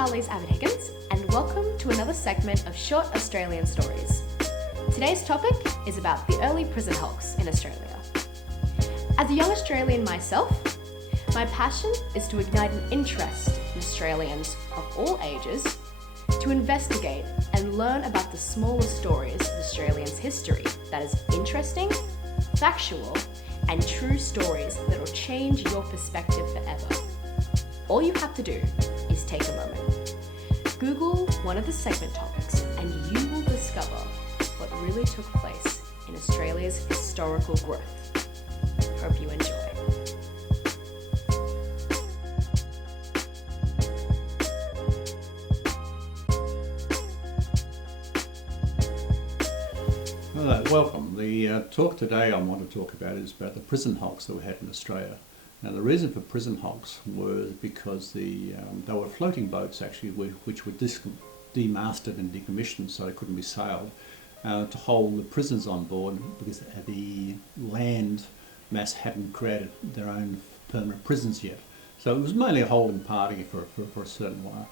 Charlie's Abbott Higgins, and welcome to another segment of Short Australian Stories. Today's topic is about the early prison hulks in Australia. As a young Australian myself, my passion is to ignite an interest in Australians of all ages to investigate and learn about the smaller stories of Australians' history that is interesting, factual, and true stories that will change your perspective forever. All you have to do is take a moment. Google one of the segment topics and you will discover what really took place in Australia's historical growth. Hope you enjoy. Hello, welcome. The talk today I want to talk about is about the prison hulks that we had in Australia. Now the reason for prison hulks was because they were floating boats actually which were demasted and decommissioned so they couldn't be sailed to hold the prisoners on board because the land mass hadn't created their own permanent prisons yet. So it was mainly a holding party for a certain while.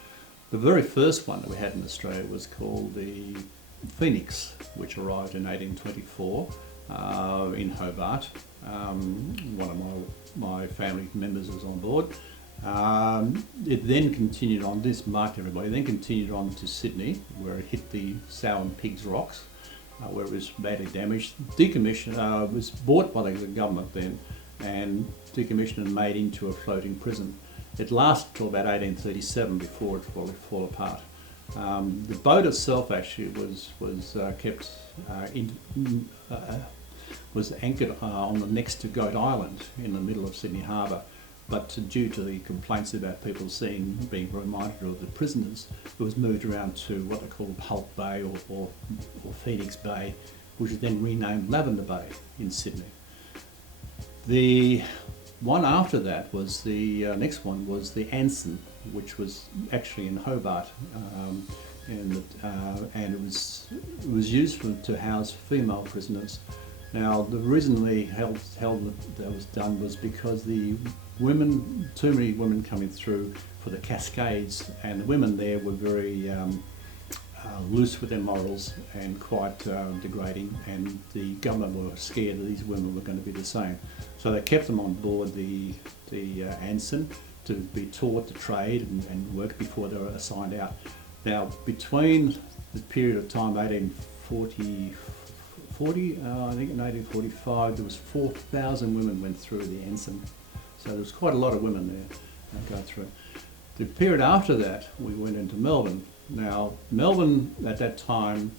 The very first one that we had in Australia was called the Phoenix, which arrived in 1824 in Hobart. One of my family members was on board. It then continued on, this marked everybody, then continued on to Sydney where it hit the Sow and Pigs Rocks where it was badly damaged. Decommissioned, was bought by the government then and decommissioned and made into a floating prison. It lasted till about 1837 before it fell apart. The boat itself actually was anchored on the next to Goat Island in the middle of Sydney Harbour, but due to the complaints about people being reminded of the prisoners, it was moved around to what they call Hulk Bay or Phoenix Bay, which was then renamed Lavender Bay in Sydney. The one after that was the next one was the Anson, which was actually in Hobart, and it was used to house female prisoners. Now the reason they held that was done was because the women, too many women coming through for the Cascades, and the women there were very loose with their morals and quite degrading, and the government were scared that these women were going to be the same. So they kept them on board the Anson to be taught to trade and work before they were assigned out. Now between the period of time 1840, I think in 1845 there was 4,000 women went through the Anson. So there was quite a lot of women there that go through. The period after that we went into Melbourne. Now Melbourne at that time,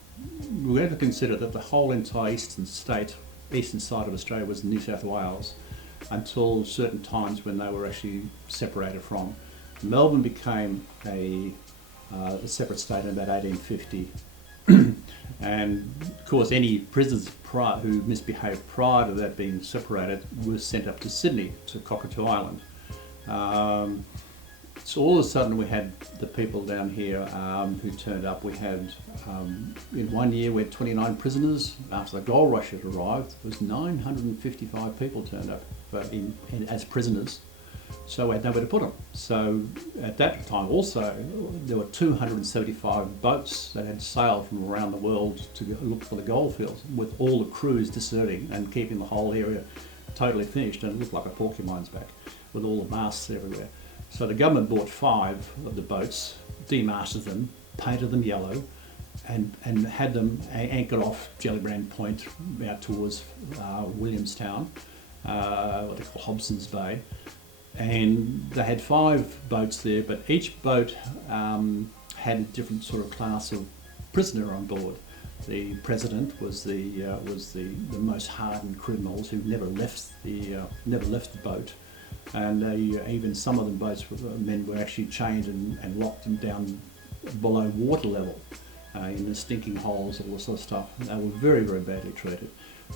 we had to consider that the whole entire eastern side of Australia was New South Wales until certain times when they were actually separated from. Melbourne became a separate state in about 1850. And of course any prisoners who misbehaved prior to that being separated were sent up to Sydney, to Cockatoo Island. So all of a sudden we had the people down here who turned up. We had, in 1 year we had 29 prisoners. After the gold rush had arrived, there was 955 people turned up as prisoners. So we had nowhere to put them. So at that time also, there were 275 boats that had sailed from around the world to look for the goldfields, with all the crews deserting and keeping the whole area totally finished, and it looked like a porcupine's back with all the masts everywhere. So the government bought 5 of the boats, demasted them, painted them yellow, and had them anchored off Jellybrand Point out towards Williamstown, what they call Hobson's Bay. And they had 5 boats there, but each boat had a different sort of class of prisoner on board. The president was the most hardened criminals who never left the boat, and even some of the boats men were actually chained and locked them down below water level in the stinking holes, all this sort of stuff. They were very, very badly treated.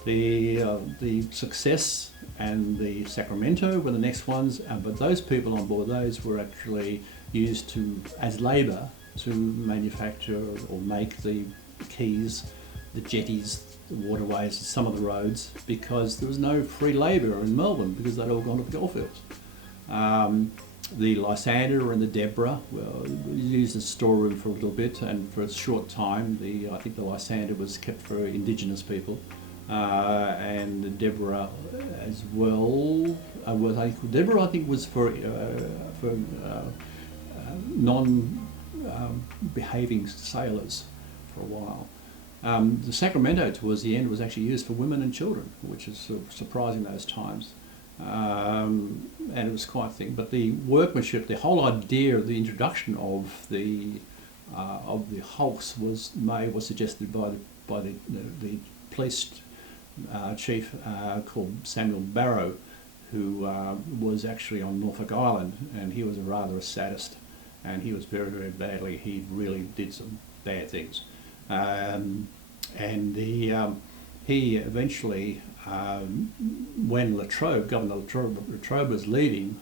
The Success and the Sacramento were the next ones, but those people on board those were actually used as labour to manufacture or make the quays, the jetties, the waterways, some of the roads, because there was no free labour in Melbourne because they'd all gone to the goldfields. The Lysander and the Deborah were used as storeroom for a little bit, and for a short time, I think the Lysander was kept for Indigenous people, and the Deborah as well. Deborah, I think, was for non-behaving sailors for a while. The Sacramento towards the end was actually used for women and children, which is sort of surprising those times. And it was quite a thing. But the workmanship, the whole idea of the introduction of the hulks was suggested by the police chief called Samuel Barrow, who was actually on Norfolk Island, and he was rather a sadist, and he was very, very badly. He really did some bad things, and he eventually, when Governor Latrobe was leaving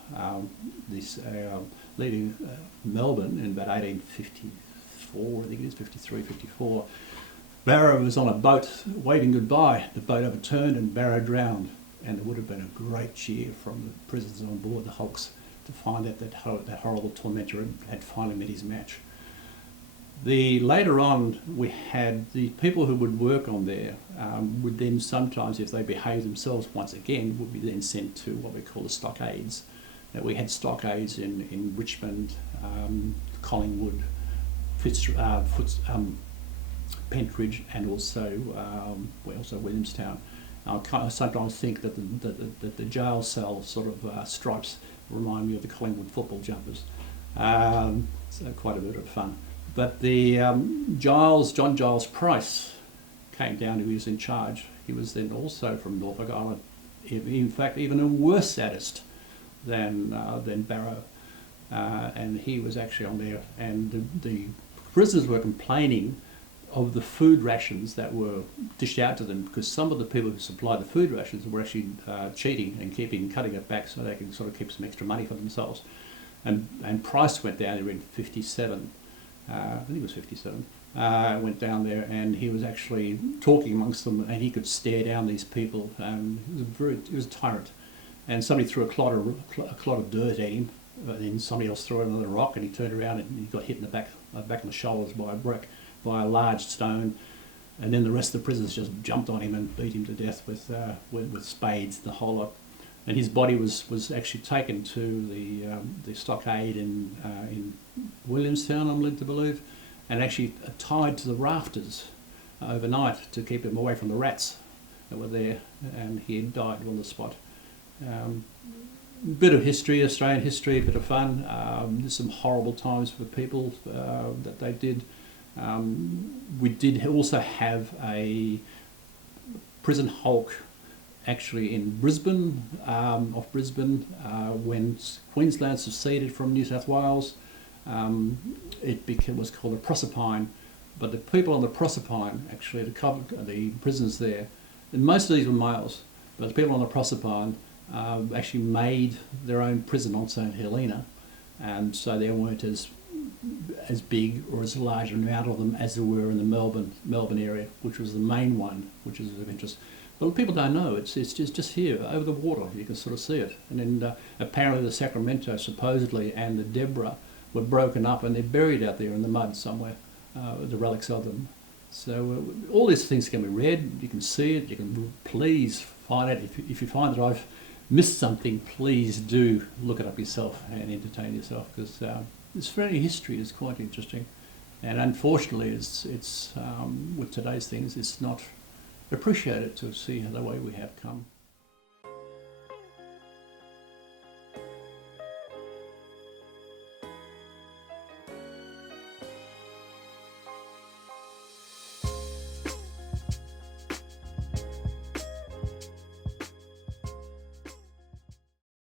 Melbourne in about 1854, I think it is 53, 54. Barrow was on a boat waving goodbye. The boat overturned and Barrow drowned, and there would have been a great cheer from the prisoners on board the hulks to find out that horrible tormentor had finally met his match. Later on, we had the people who would work on there would then sometimes, if they behaved themselves once again, would be then sent to what we call the stockades. Now, we had stockades in Richmond, Collingwood, Pentridge, and also Williamstown. I sometimes think that the jail cell sort of stripes remind me of the Collingwood football jumpers. So quite a bit of fun. But the John Giles Price came down, who was in charge. He was then also from Norfolk Island. In fact, even a worse sadist than Barrow, and he was actually on there. And the prisoners were complaining of the food rations that were dished out to them, because some of the people who supplied the food rations were actually cheating and cutting it back so they could sort of keep some extra money for themselves. And Price went down there in 57. I think it was 57. Went down there, and he was actually talking amongst them, and he could stare down these people. He was a tyrant. And somebody threw a clod of dirt at him, and then somebody else threw another rock, and he turned around and he got hit in the back of the shoulders by a large stone. And then the rest of the prisoners just jumped on him and beat him to death with spades, the whole lot. And his body was actually taken to the stockade in Williamstown, I'm led to believe, and actually tied to the rafters overnight to keep him away from the rats that were there, and he had died on the spot. Bit of history, Australian history, a bit of fun. There's some horrible times for people that they did. We did also have a prison hulk actually in Brisbane, off Brisbane, when Queensland seceded from New South Wales. It was called a Proserpine, but the people on the Proserpine, actually the prisoners there, and most of these were males, but the people on the Proserpine actually made their own prison on St Helena, and so there weren't as big or as large an amount of them as there were in the Melbourne area, which was the main one, which is of interest. But people don't know, it's just here, over the water, you can sort of see it. And then apparently the Sacramento, supposedly, and the Deborah were broken up and they're buried out there in the mud somewhere, the relics of them. So all these things can be read, you can see it, you can please find it. If you find that I've missed something, please do look it up yourself and entertain yourself, because this very history is quite interesting. And unfortunately, it's with today's things, it's not appreciated to see the way we have come.